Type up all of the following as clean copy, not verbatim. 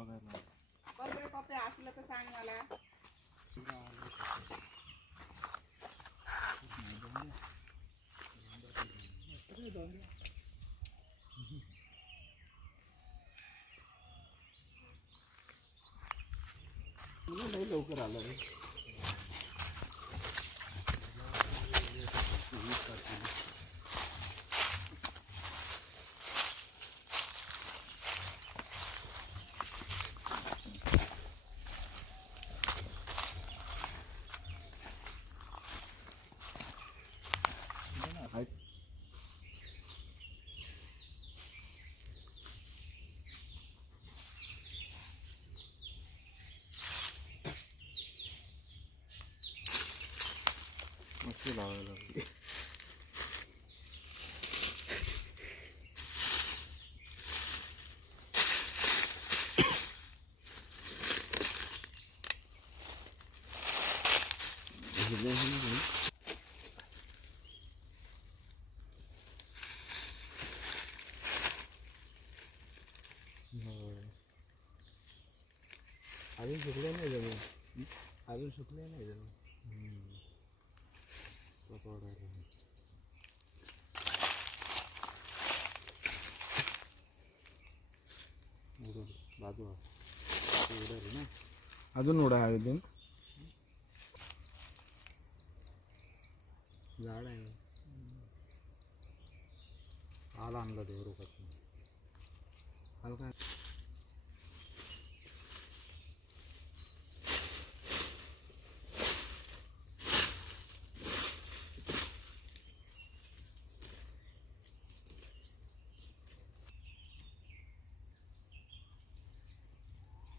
बघायला. बघ रे पप्पे असलं तर सांग मला. नाही लवकर आलं रे. मस्त लावायला लागली. अजून सुकले नाही जमीन. अजून सुकले नाही जमीन. बाजू उडाली ना. अजून उडा आहे अजून झाड आहे. आला आणला ते रोपात हलका.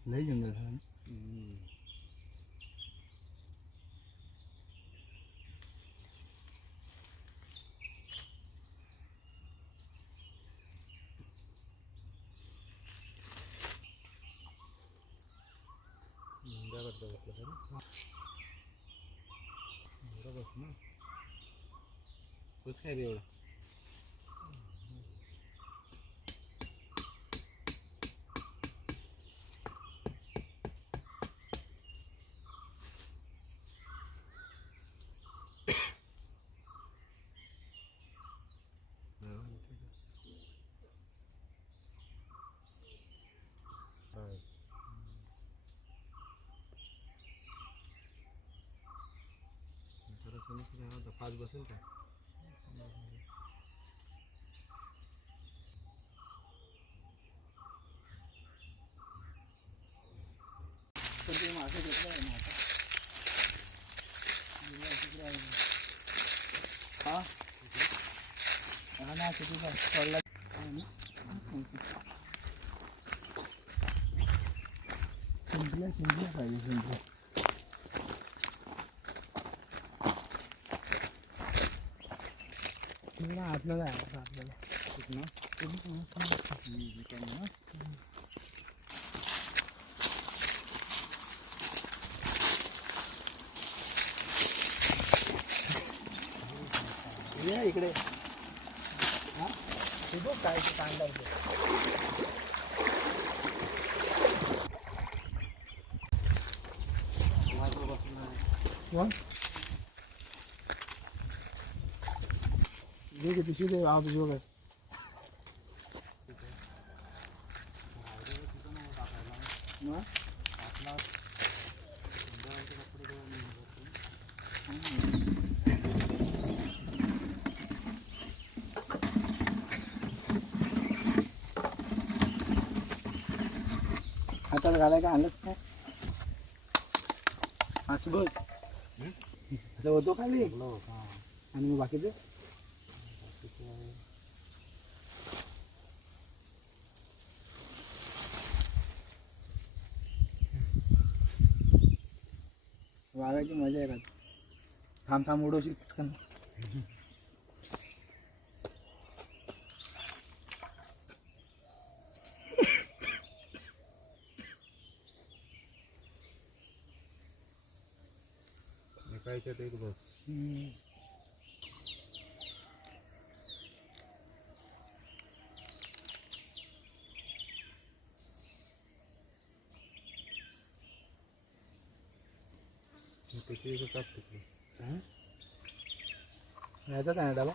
लई जंगल झालं. बस ना कुछ काय एवढं. पाच बसेल का. मासे घेतलं ना आता. हा ना किती पडला. शिंपल्या पाहिजे. शिंपल्या आपल्याला आपल्याला इकडे हा बघ काय कांदा देखिए पीछे से आप जो गए हातात घालायला आणलंच काय असं बघ असं होतो खाली आणि मग बाकीचं वागायची मजा आहे का. थांब थांब उडवशील पटकन. कायच्यात एक बस. याचा काय त्याला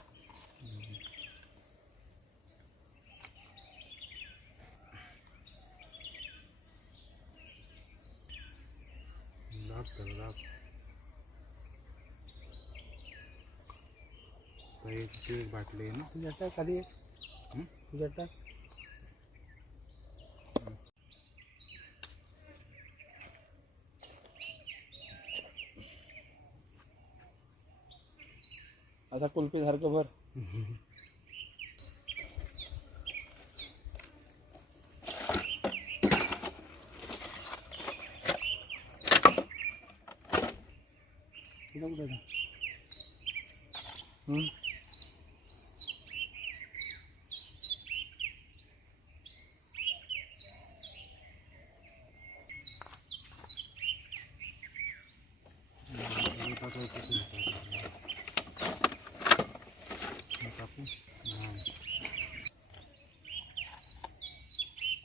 एक बाटली आहे ना तुझ्या कधी तुझ्या असा कुल्फी सारखं भर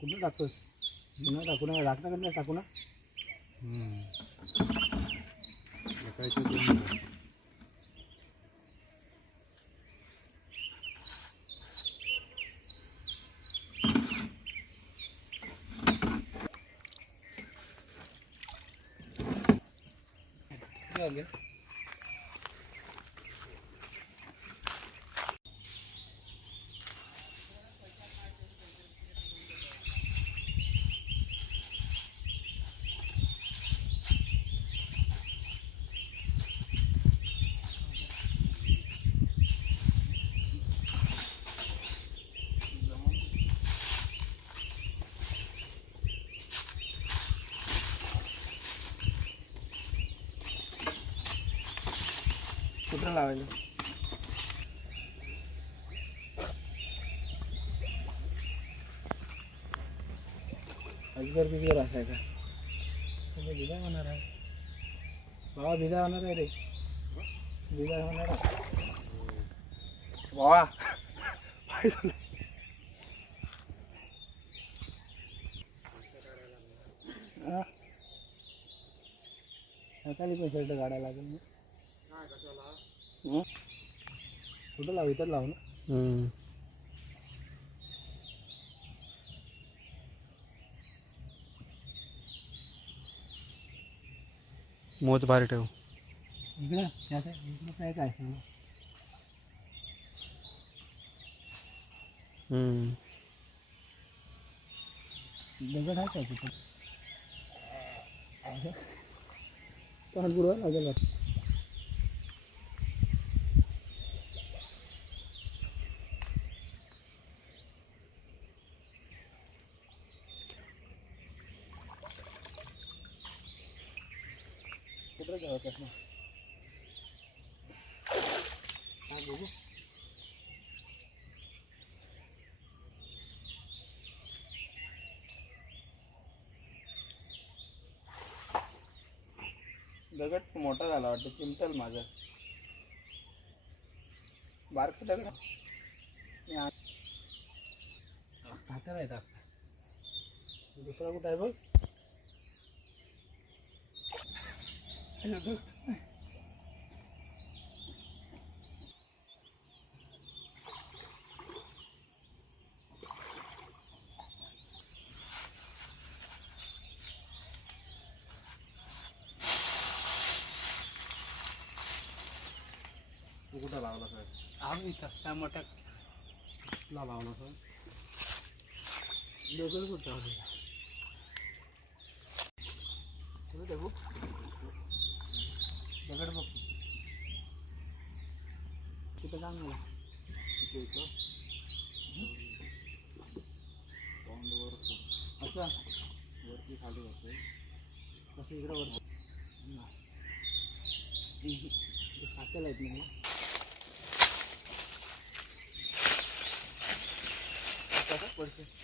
कुठं टाकतोस पुन्हा टाकू ना लागता का नाही टाकू ना झाले कुठं लावायचं अजगर बिजगर असायचा भिजा होणार आहे बाबा भिजा होणार आहे रे भिजा होणार आहे बाबा पाय झालं सकाळी पण शर्ट काढायला लागेल ना कुठं लाव इथं लाव ना मोज भारी ठेव इकडं त्याचं इकडं काय काय सगळं दगड आहे काय तिथं तांदूळ लागेल कुठं जावं ना हा बघू दगड मोठा झाला वाटतं चिमटल माझं बारक दगड हातात आहेत दुसरा कुठं आहे बघ कुठं लावला साहेब आम्ही इथं त्या मोठ्या लावला सर दगड कुठं कुठं बघू दगड बघ तिथं जा मला असं वरती खाली होते कसं इकडं वरती खात्याला आहेत मला कसं पडते